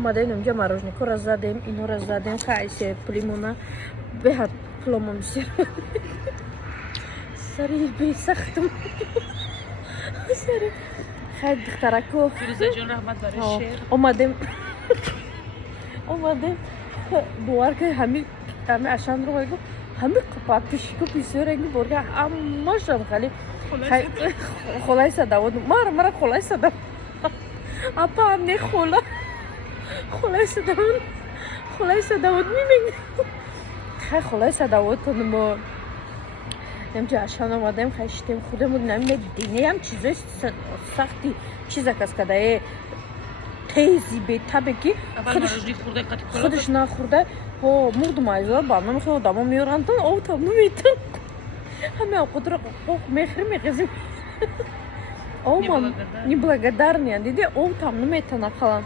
Омадаем инҷо мороженникоро задем, инҳоро задем, хайсе пулимона беҳад пуломон бисёр сари бесахтум сари хай духтарако Фирӯзаҷон раҳмат барои шеър. омадем бовар кунед ҳами ашанро мегӯ ҳами пишку бисёренги борга ҳамашам хали холаи садавод мара холаи садавод апа не холаи садавод мимег хай холаи садаводтонмо намҷо ашан омадем хай шитем худемо намединеям чизои сахти чизакаскадае тези бетабе ки худаш нахӯрда мурдум айзода барно мехоҳ одамо меёрантон ов тамно метон ҳаме овқотро қоқ мехӯрем меқезим неблагодарния диде ов тамно метона қалам